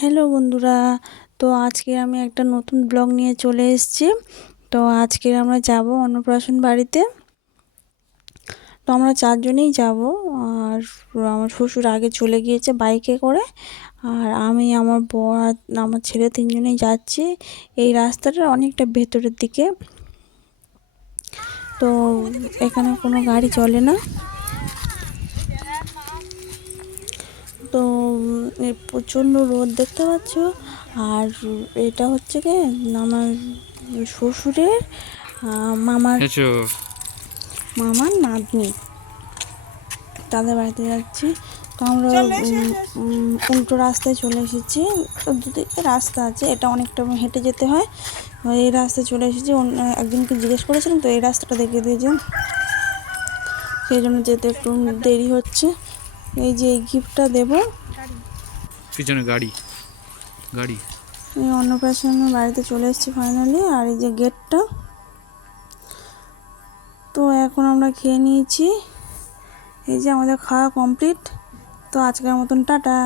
Hello বন্ধুরা, তো আজকে আমি একটা নতুন ব্লগ নিয়ে চলে এসেছি। তো আজকে আমরা যাব অন্নপ্রাশন বাড়িতে। তো আমরা চারজনেই যাব। আর আমার শ্বশুর আগে চলে গিয়েছে বাইকে করে, আর আমি, আমার বর আর আমার ছেলে তিনজনেই যাচ্ছি। এই রাস্তাটা অনেকটা ভেতরের দিকে, তো এখানে কোনো গাড়ি চলে না। তো প্রচণ্ড রোদ দেখতে পাচ্ছ। আর এটা হচ্ছে কি আমার শ্বশুরের মামার মামার নাতনি, তাদের বাড়িতে যাচ্ছি। তো আমরা উল্টো রাস্তায় চলে এসেছি। তো দুদিকে রাস্তা আছে, এটা অনেকটা হেঁটে যেতে হয়। এই রাস্তায় চলে এসেছি। একজনকে জিজ্ঞেস করেছিলাম, তো এই রাস্তাটা দেখিয়ে দিয়েছেন, সেই জন্য যেতে একটু দেরি হচ্ছে। এই যে এই গিফটটা দেবো, পিছনে গাড়ি গাড়ি এই অন্নপ্রাশনের বাড়িতে চলে এসেছি ফাইনালি। আর এই যে গেটটা, তো এখন আমরা খেয়ে নিয়েছি। এই যে আমাদের খাওয়া কমপ্লিট। তো আজকের মতন টাটা।